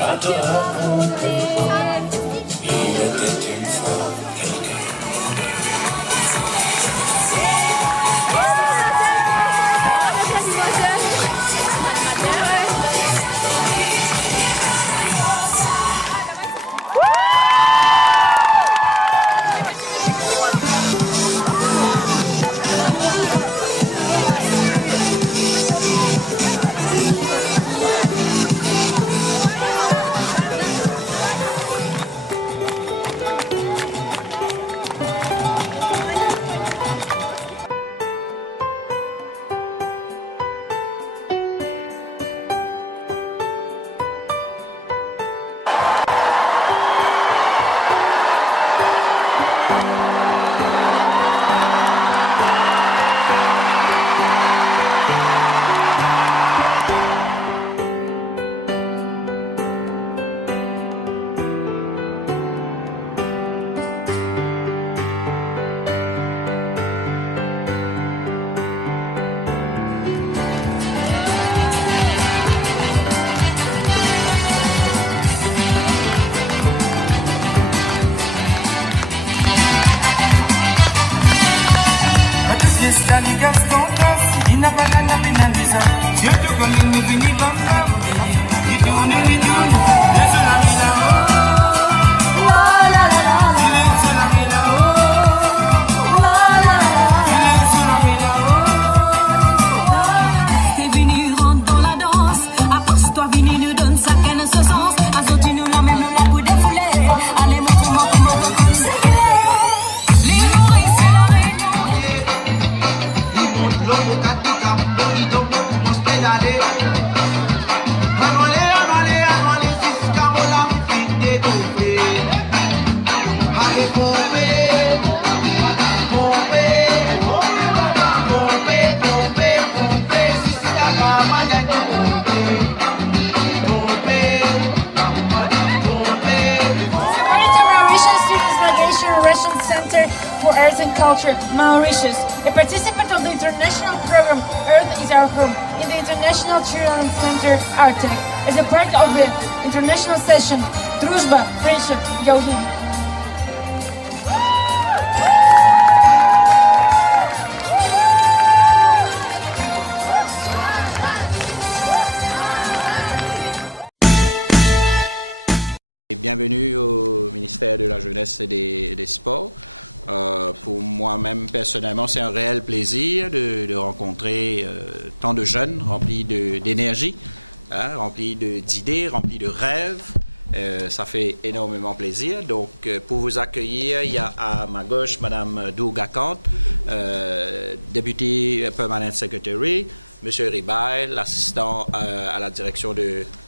à te raconter. Il était une fois quelqu'un. for Earth and Culture, Mauritius, a participant of the international program Earth is Our Home in the International Children's Center Arctic, as a part of the international session Дружба, Friendship, Yogi. Bienvenue au ministère de la Jeunesse et des Sports. Pour moi-même, personnellement, c'est un réel plaisir de rencontrer tant de jeunes remplis d'énergie, remplis d'idées, remplis de rêves. Ça fait énormément plaisir. Donc, pour vous accueillir, il y a à ma gauche Mme Durga Kant, députée Permanent Secretary, M. Ribail, l'assistant à la direction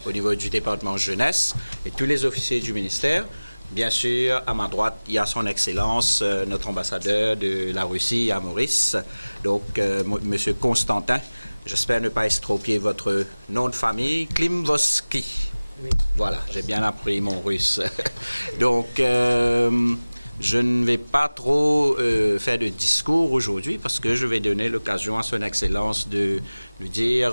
au niveau du département jeunesse et tous les officiers du ministère. Bien sûr, à ma droite, il y a son Excellence, notre ambassadeur de la Russie à Maurice, donc M. Constantin. J'espère ne pas estropier votre nom de famille, Klimvoski. Oui. Voilà, j'ai bien appris mon russe. Donc, je ne vais pas trop faire de discours aujourd'hui parce que je vais donner l'occasion à son Excellence de nous dire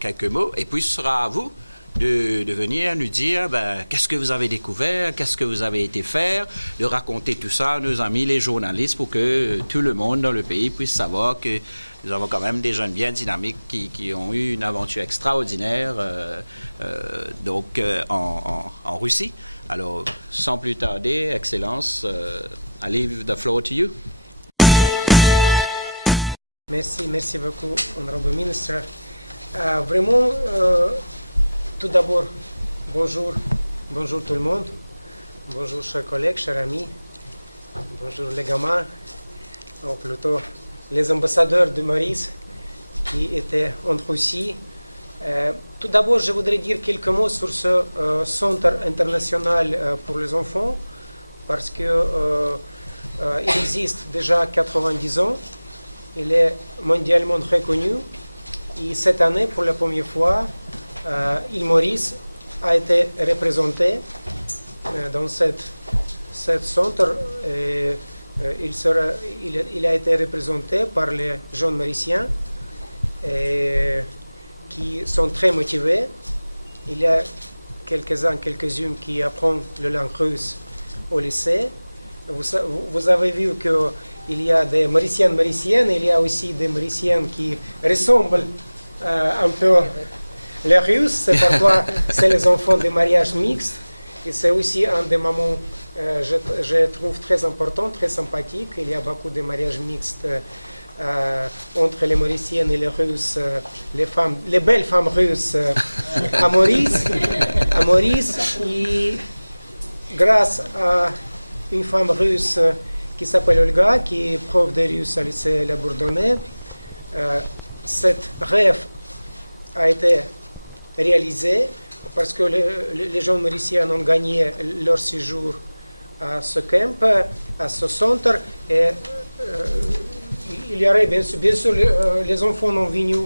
quelques mots. Et puis, ce sera à vous de venir nous dire qu'est-ce que vous avez découvert, qu'est-ce que vous avez été faire, de raconter tout ça à nos amis les journalistes pour que tout le monde dans le pays puisse savoir que nous avons quand même des jeunes bien dynamiques qui ont eu une aventure extraordinaire en Russie. Alors, sans plus tarder, Excellence, I leave the floor to you. Merci beaucoup, Honorable Ministre. Vraiment, tout d'abord, bonjour tout le monde. Bonjour chers collègues, chers amis. Bonjour les gamins, ou plutôt les ambassadeurs de Maurice qui étaient en Russie. Tout d'abord, je voudrais dire quelques mots sur ce centre international pour les enfants, parce qu'il existe déjà 90 ans, il est mondialement reconnu, et cette année, pour la première fois, l'île Maurice a été représentée dans cet centre. Il a été représenté par les jeunes Mauriciens qui sont très motivés. Il y a quelques-unes qui apprennent le langue russe au lycée. Vous avez vu qu'il y a des Mauriciennes, il y a aussi des Mauriciennes qui ressemblent un peu les Russes, c'est pourquoi c'est les enfants des mariages mixtes. Et c'est aussi un des moments, je trouve, très important, très sympathique. Il y a beaucoup de mariages mixtes entre les Mauriciennes et les Russes, les belles femmes russes à Maurice. Et grâce à une femme russe qui s'appelle Olga, qui est prof de russe au lycée La Bourdonnais, cet rêve a été réalisé parce que les jeunes Mauriciens ont gagné leur séjour à ce camp, à ce centre. Et il y aurait bien sûr les enfants ont venu,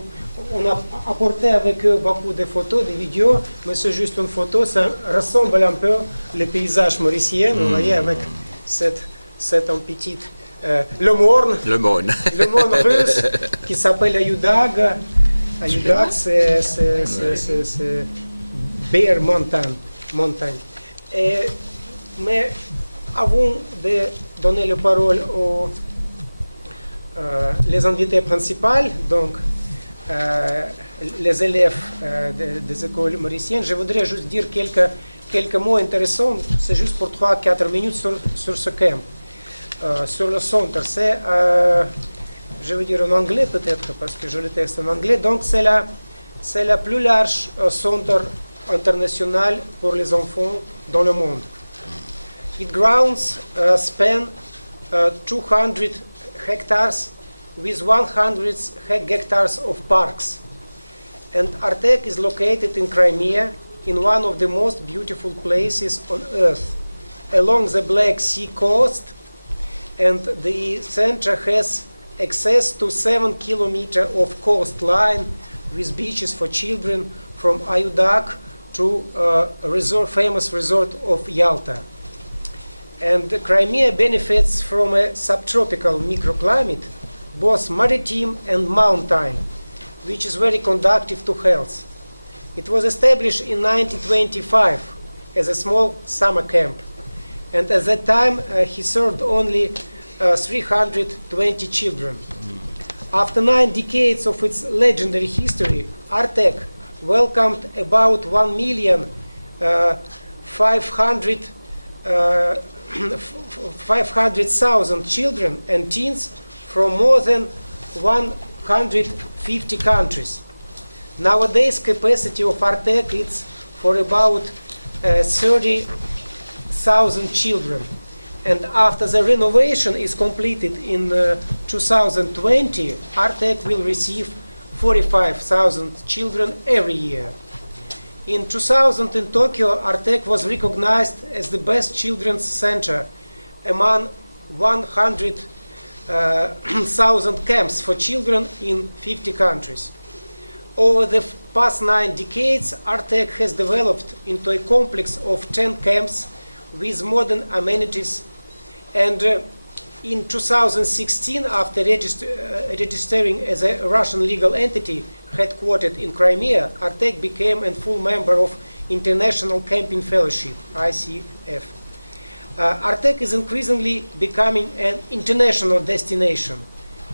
on a apporté avec eux beaucoup de photos, de vidéos, mais c'est juste une photo, ça ressemble un peu le paysage mauricien, vous voyez, avec cette un petit le morne russe qui s'appelle Ayudag. Ayudag, c'est Bear Mountain. Mais avant de donner la parole aux les invités principaux, donc les élèves des écoles mauriciennes, je voudrais juste dire quelques mots intéressants, c'est juste pour 3-4 minutes sur ce camp, sur le centre. C'est, je vais dire en anglais peut-être, parce que je le texte en anglais, donc c'est la plus large centre international pour les enfants dans le monde. Its grounds span 200 hectares with 100 hectares of parks. And Artek is located in Crimea, in one of the most beautiful places on earth, along the Black Sea coast, and the center has access to 7 kilometers of coastline with beaches for children from Ayudak to famous resort of Yalta. And Crimea benefits from a subtropical microclimate, both maritime and mountain, which is very conducive to health. It was established in 1925 as a small summer camp, and at that time he served only 320 children. After 9 decades of its legendary history, Artek welcomed about 500,000 children and teens from more than 150 countries. Nowadays, capacity of Artek is for about 30,000 children. And after the renovation is completed in 2020, Artek will receive 45,000 children every year. In 2000 in Tokyo, Artek was recognized as the best children's center among 100,000 camps for children in 50 countries. Over the past 9 decades, Artek has developed into a complex of 10 camps with modern amenities, and in 2016, after registering as a Russian legal entity headquartered in Crimea, Artek became a full member of International Camping Fellowship, ICF. Artek is increasingly becoming an international destination.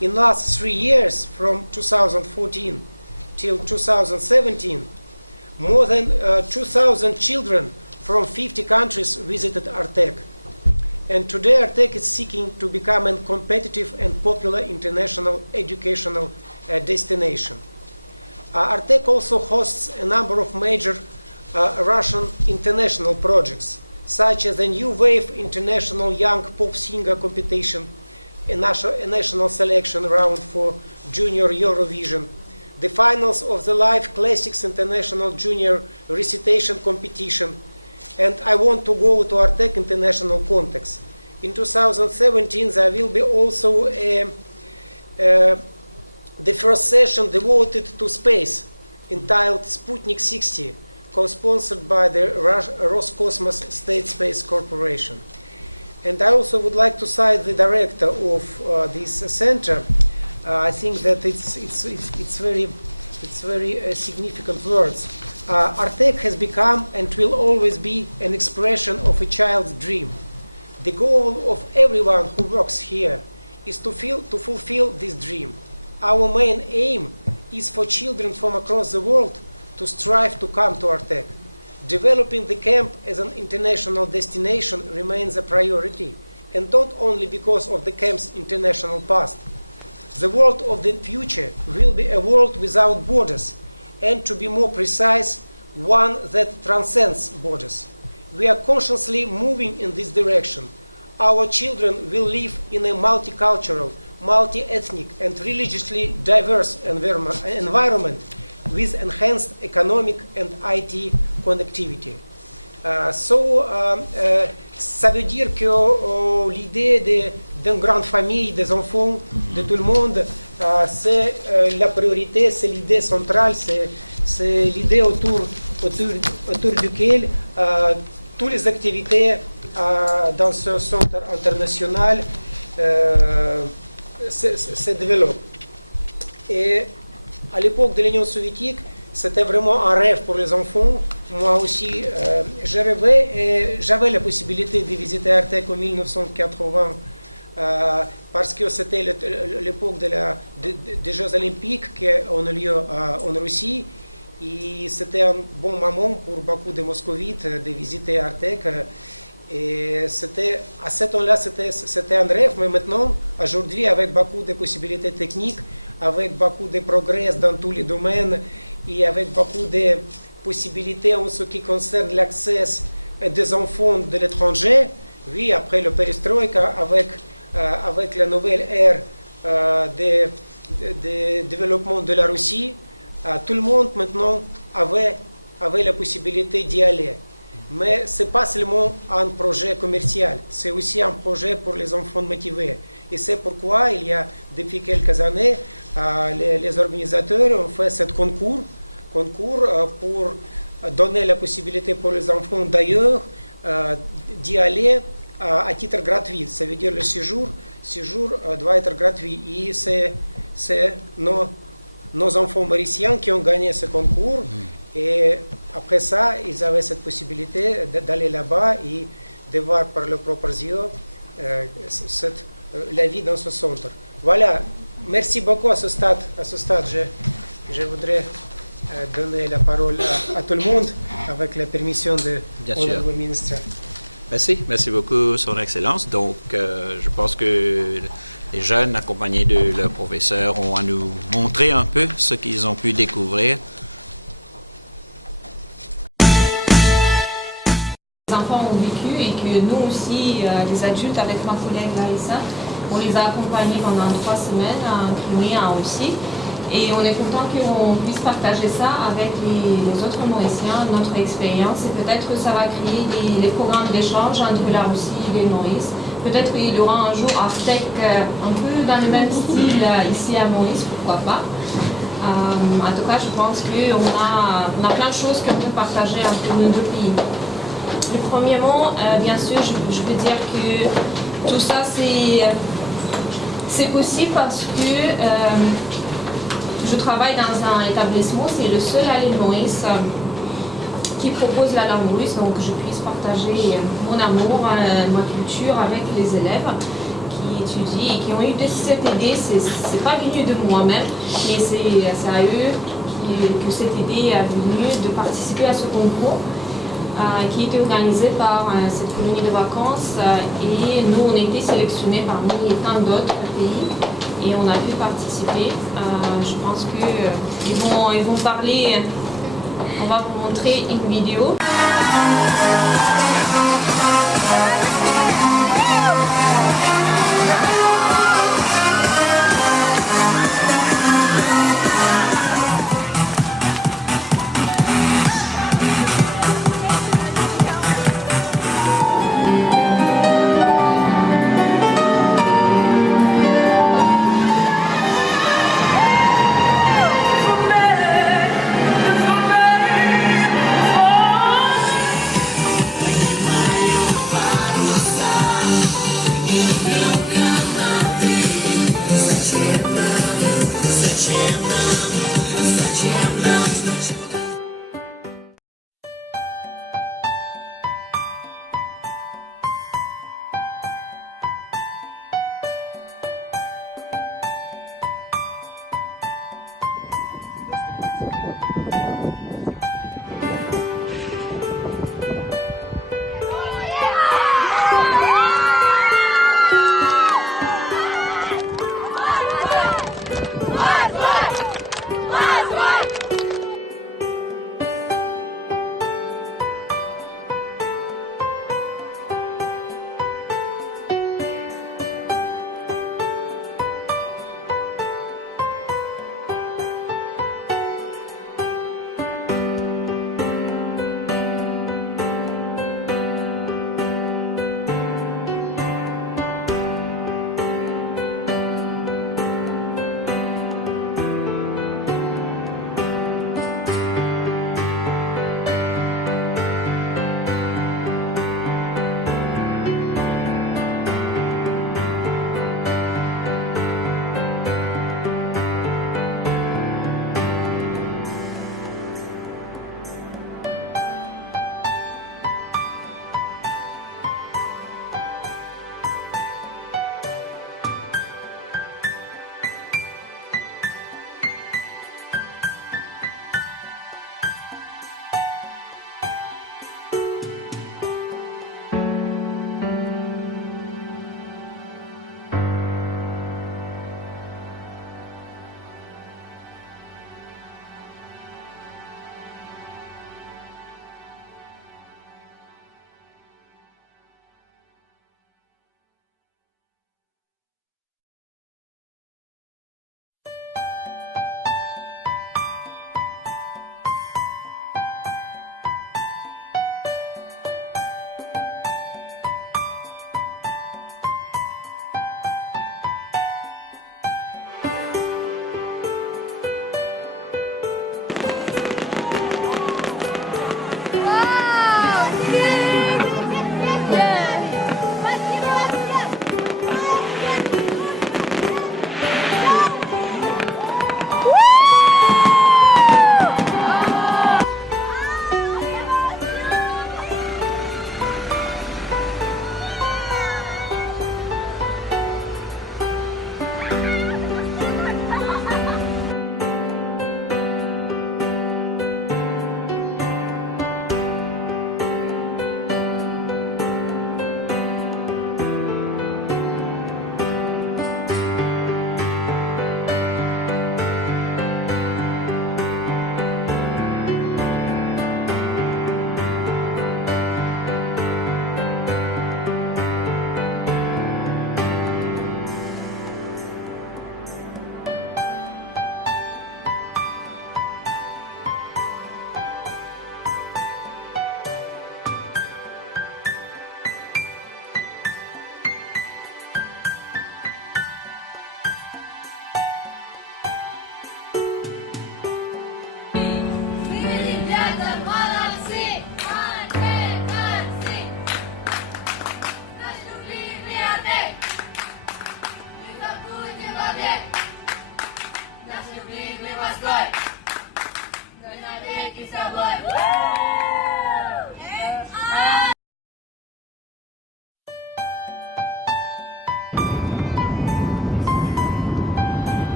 In the last 3 years, from 2014 till 2017, more than 2,000 children from 50 countries visited Artek. And today Artek is seeking to become a competitive and popular international educational destination. Artek also hosts a number of major Russian international projects, such as the New Wave International Young Pop Singer Competition, a national selection round for Junior Eurovision, the finals of the Live Classics International Junior Recitation Competition, and I want to go to Artek international context. In 2017, there will be also the first session devoted to space, entitled Sputnik 60, co-sponsored by the Roscosmos State Space Corporation. And I also would like to cite the director of this center. I think that it's very significant words. Artec has become and will always be an expression of a child's dream. The goal of everyone who works here is to fulfill this dream. Our main aim is for children from across the world to strive to come to Artec. Developing the camp as an international destination remains a priority, and not only because of the camp's international past. The world of the future will be a world without borders, and to be more precise, one that transcends borders. We are consciously moving in this direction. Our children will live in a multicultural, multi-ethnic and religiously diverse environment with enhanced economic and IT connectivity. Ça veut dire que l'idée d'une grande famille, des enfants, de tout le monde, c'est la priorité, c'est l'idée centrale, c'est l'idée autour duquel toutes les activités dans ce centre international se développent. Et à l'époque de l'Union soviétique, c'était vraiment un rêve pour les enfants. Moi aussi, je rêvais et j'avais la possibilité de visiter Artec en 1980 parce que c'était l'époque des Jeux Olympiques qui ont lieu en Russie. Et c'était un bon moment pour beaucoup de moscovites de visiter Artec. Et à ce temps-là, c'était un rêve, mais maintenant, aujourd'hui, avec beaucoup de possibilités techniques, avec beaucoup de progrès dans tous les domaines et avec beaucoup de possibilités en ce qui concerne l'accès des enfants de l'étranger, oui, après le perestroïka, avec la nouvelle ère de développement de la Russie, tout le monde maintenant avait la possibilité d'y aller. Mais ce n'est pas seulement un projet commercial, c'est aussi un projet pour les enfants motivés. Et c'est pourquoi, depuis quelques années, les organisateurs ont fait ce concours pour donner la possibilité pour les enfants d'ailleurs d'y aller à titre gratuit. Ça veut dire le séjour doit être gratuit. Et c'est nos enfants mauriciens qui ont gagné ce concours. Et après ça, ils avaient cette possibilité d'aller là-bas et de voir par leurs propres yeux la vie dans ce centre. Voilà, merci beaucoup à ce stade. Je voudrais donner la parole à tout le monde avec la permission de l'honorable ministre. Merci beaucoup, Son Excellence. Donc, je pense que les jeunes, accompagnés de leurs professeurs, ont à nous montrer un peu ce qu'ils ont pu découvrir. Les enfants ont vécu et que nous aussi, les adultes, avec ma collègue Larissa, on les a accompagnés pendant 3 semaines en Crimée, en Russie. Et on est content qu'on puisse partager ça avec les autres Mauriciens, notre expérience. Et peut-être que ça va créer des programmes d'échange entre la Russie et les Maurice. Peut-être qu'il y aura un jour Artec un peu dans le même style ici à Maurice, pourquoi pas. En tout cas, je pense qu'on a plein de choses qu'on peut partager entre nos deux pays. Le premier mot, bien sûr, je peux dire que tout ça, c'est possible parce que je travaille dans un établissement, c'est le seul à l'île Maurice qui propose la langue russe, donc je puisse partager mon amour, ma culture avec les élèves qui étudient et qui ont eu cette idée. C'est pas venu de moi-même, mais c'est à eux que cette idée est venue de participer à ce concours qui était organisé par cette colonie de vacances et nous on a été sélectionnés parmi tant d'autres pays et on a pu participer. Je pense qu'ils vont parler, on va vous montrer une vidéo.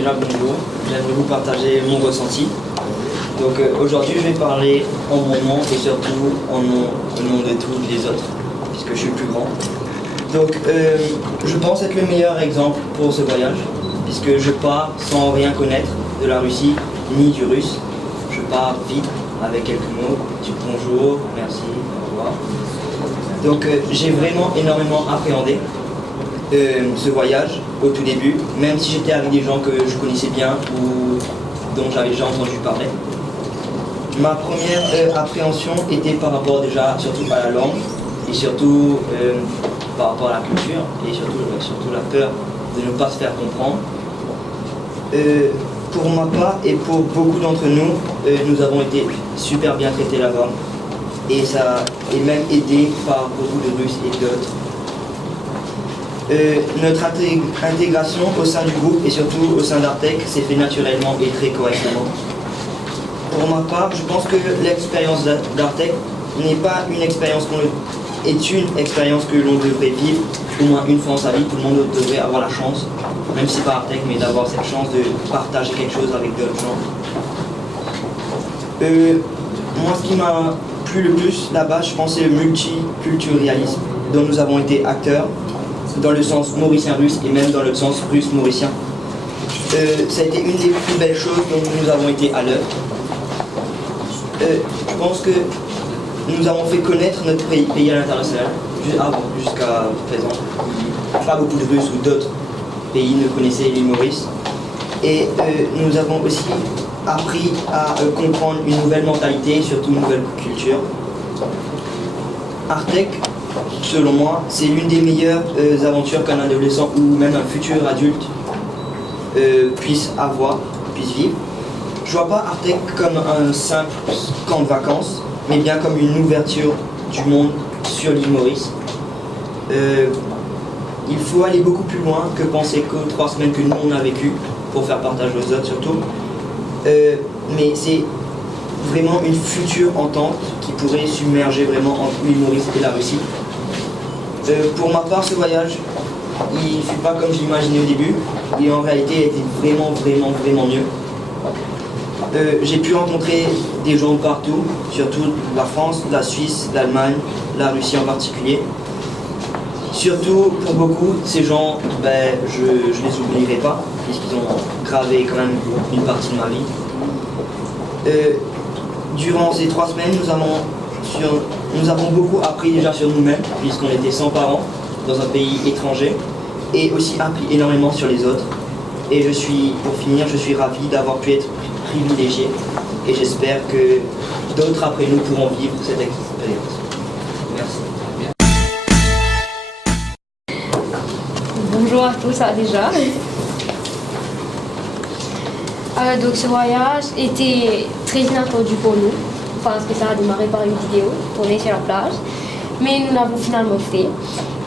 déjà bonjour. J'aimerais vous partager mon ressenti. Donc aujourd'hui, je vais parler en mon nom et surtout au nom de tous les autres, puisque je suis le plus grand. Donc je pense être le meilleur exemple pour ce voyage, puisque je pars sans rien connaître de la Russie ni du russe. Je pars vite avec quelques mots, du bonjour, merci, au revoir. Donc j'ai vraiment énormément appréhendé ce voyage au tout début, même si j'étais avec des gens que je connaissais bien ou dont j'avais déjà entendu parler. Ma première appréhension était par rapport déjà surtout à la langue et surtout par rapport à la culture et surtout la peur de ne pas se faire comprendre. Pour ma part et pour beaucoup d'entre nous, nous avons été super bien traités là-bas et ça est même aidé par beaucoup de Russes et d'autres. Notre intégration au sein du groupe et surtout au sein d'Artec s'est fait naturellement et très correctement. Pour ma part, je pense que l'expérience d'Artec n'est pas une expérience est une expérience que l'on devrait vivre au moins une fois en sa vie. Tout le monde devrait avoir la chance, même si pas Artec, mais d'avoir cette chance de partager quelque chose avec d'autres gens. Moi, ce qui m'a plu le plus là-bas, je pense, c'est le multiculturalisme dont nous avons été acteurs, dans le sens mauricien-russe et même dans le sens russe-mauricien. Ça a été une des plus belles choses dont nous avons été à l'œuvre. Je pense que nous avons fait connaître notre pays à l'international, jusqu'à présent. Pas beaucoup de Russes ou d'autres pays ne connaissaient l'île Maurice. Et nous avons aussi appris à comprendre une nouvelle mentalité, surtout une nouvelle culture. Artec, selon moi, c'est l'une des meilleures aventures qu'un adolescent ou même un futur adulte puisse vivre. Je vois pas Artec comme un simple camp de vacances, mais bien comme une ouverture du monde sur l'île Maurice. Il faut aller beaucoup plus loin que penser qu'aux 3 semaines que nous on a vécues, pour faire partage aux autres surtout. Mais c'est vraiment une future entente qui pourrait submerger vraiment entre l'île Maurice et la Russie. Pour ma part, ce voyage, il ne fut pas comme je l'imaginais au début, et en réalité était vraiment mieux. J'ai pu rencontrer des gens de partout, surtout la France, la Suisse, l'Allemagne, la Russie en particulier. Surtout pour beaucoup, ces gens, je les oublierai pas, puisqu'ils ont gravé quand même une partie de ma vie. Durant ces 3 semaines, nous avons beaucoup appris déjà sur nous-mêmes, puisqu'on était sans parents dans un pays étranger, et aussi appris énormément sur les autres. Et pour finir, je suis ravi d'avoir pu être privilégié, et j'espère que d'autres après nous pourront vivre cette expérience. Merci. Bonjour à tous déjà. Donc ce voyage était très inattendu pour nous, parce que ça a démarré par une vidéo tournée sur la plage, mais nous l'avons finalement fait.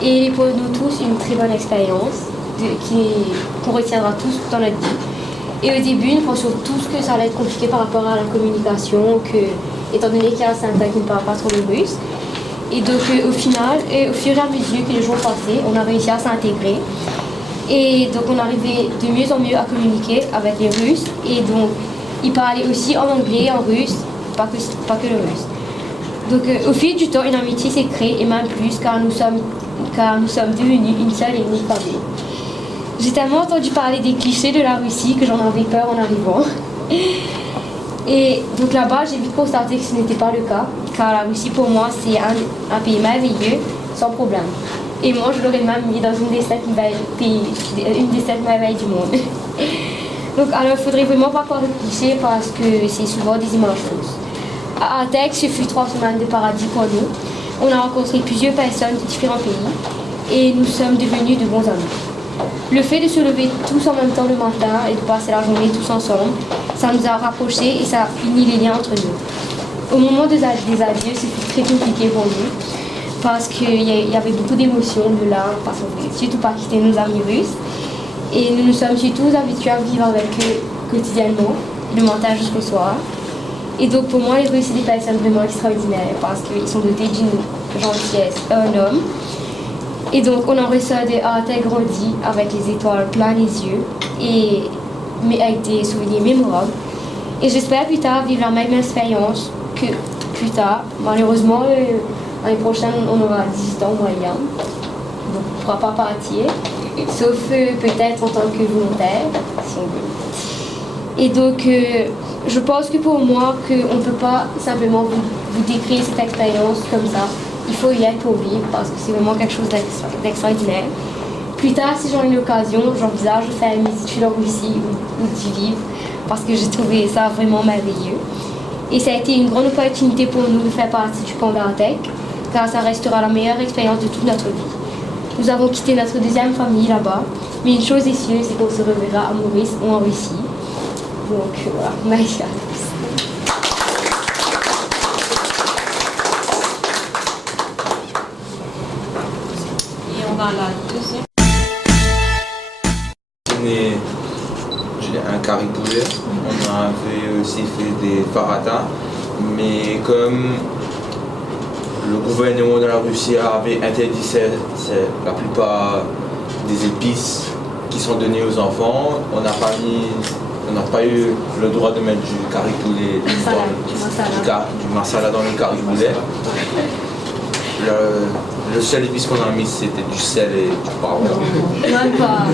Et il est pour nous tous une très bonne expérience qu'on retiendra tous dans notre vie. Et au début, nous pensions tous que ça allait être compliqué par rapport à la communication, étant donné qu'il y a certains qui ne parlent pas trop le russe. Et donc au final, au fur et à mesure que les jours passaient, on a réussi à s'intégrer. Et donc on arrivait de mieux en mieux à communiquer avec les Russes. Et donc ils parlaient aussi en anglais, en russe, pas que le russe. Donc au fil du temps, une amitié s'est créée, et même plus, car nous sommes devenus une seule et unique famille. J'ai tellement entendu parler des clichés de la Russie que j'en avais peur en arrivant. Et donc là-bas, j'ai vite constaté que ce n'était pas le cas, car la Russie pour moi c'est un pays merveilleux, sans problème. Et moi je l'aurais même mis dans une des 7 merveilles du monde. Donc alors il ne faudrait vraiment pas croire le cliché, parce que c'est souvent des images fausses. À Artec, ce fut 3 semaines de paradis pour nous. On a rencontré plusieurs personnes de différents pays et nous sommes devenus de bons amis. Le fait de se lever tous en même temps le matin et de passer la journée tous ensemble, ça nous a rapprochés et ça a uni les liens entre nous. Au moment des adieux, c'était très compliqué pour nous, parce qu'il y avait beaucoup d'émotions, de larmes, parce qu'on ne voulait surtout pas quitter nos amis russes. Et nous nous sommes surtout habitués à vivre avec eux quotidiennement, le matin jusqu'au soir. Et donc pour moi, les Russes, c'est des personnes vraiment extraordinaires, parce qu'ils sont dotés d'une gentillesse énorme. Et donc on en ressort de Artec grandi avec les étoiles plein les yeux. Et mais avec des souvenirs mémorables. Et j'espère plus tard vivre la même expérience que plus tard. Malheureusement, l'année prochaine, on aura 18 ans moyen, donc on ne pourra pas partir, sauf peut-être en tant que volontaire, si on veut. Et donc, je pense que pour moi, qu'on ne peut pas simplement vous décrire cette expérience comme ça. Il faut y être pour vivre parce que c'est vraiment quelque chose d'extraordinaire. Plus tard, si j'en ai l'occasion, j'envisage de faire mes études en Russie ou d'y vivre parce que j'ai trouvé ça vraiment merveilleux. Et ça a été une grande opportunité pour nous de faire partie du camp d'Artec, car ça restera la meilleure expérience de toute notre vie. Nous avons quitté notre deuxième famille là-bas, mais une chose est sûre, c'est qu'on se reverra à Maurice ou en Russie. Donc voilà, merci à tous. Et on a la deuxième. J'ai un curry poulet. On avait aussi fait des farata, mais comme le gouvernement de la Russie avait interdit la plupart des épices qui sont données aux enfants, on n'a pas eu le droit de mettre du curry poulet, du masala dans le curry poulet. Le seul épice qu'on a mis, c'était du sel et du poivre. Non, même pas.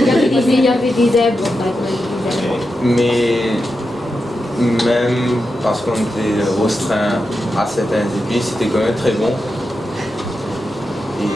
Il y avait des herbes en fait. Mais même parce qu'on était restreint à certains épices, c'était quand même très bon. Et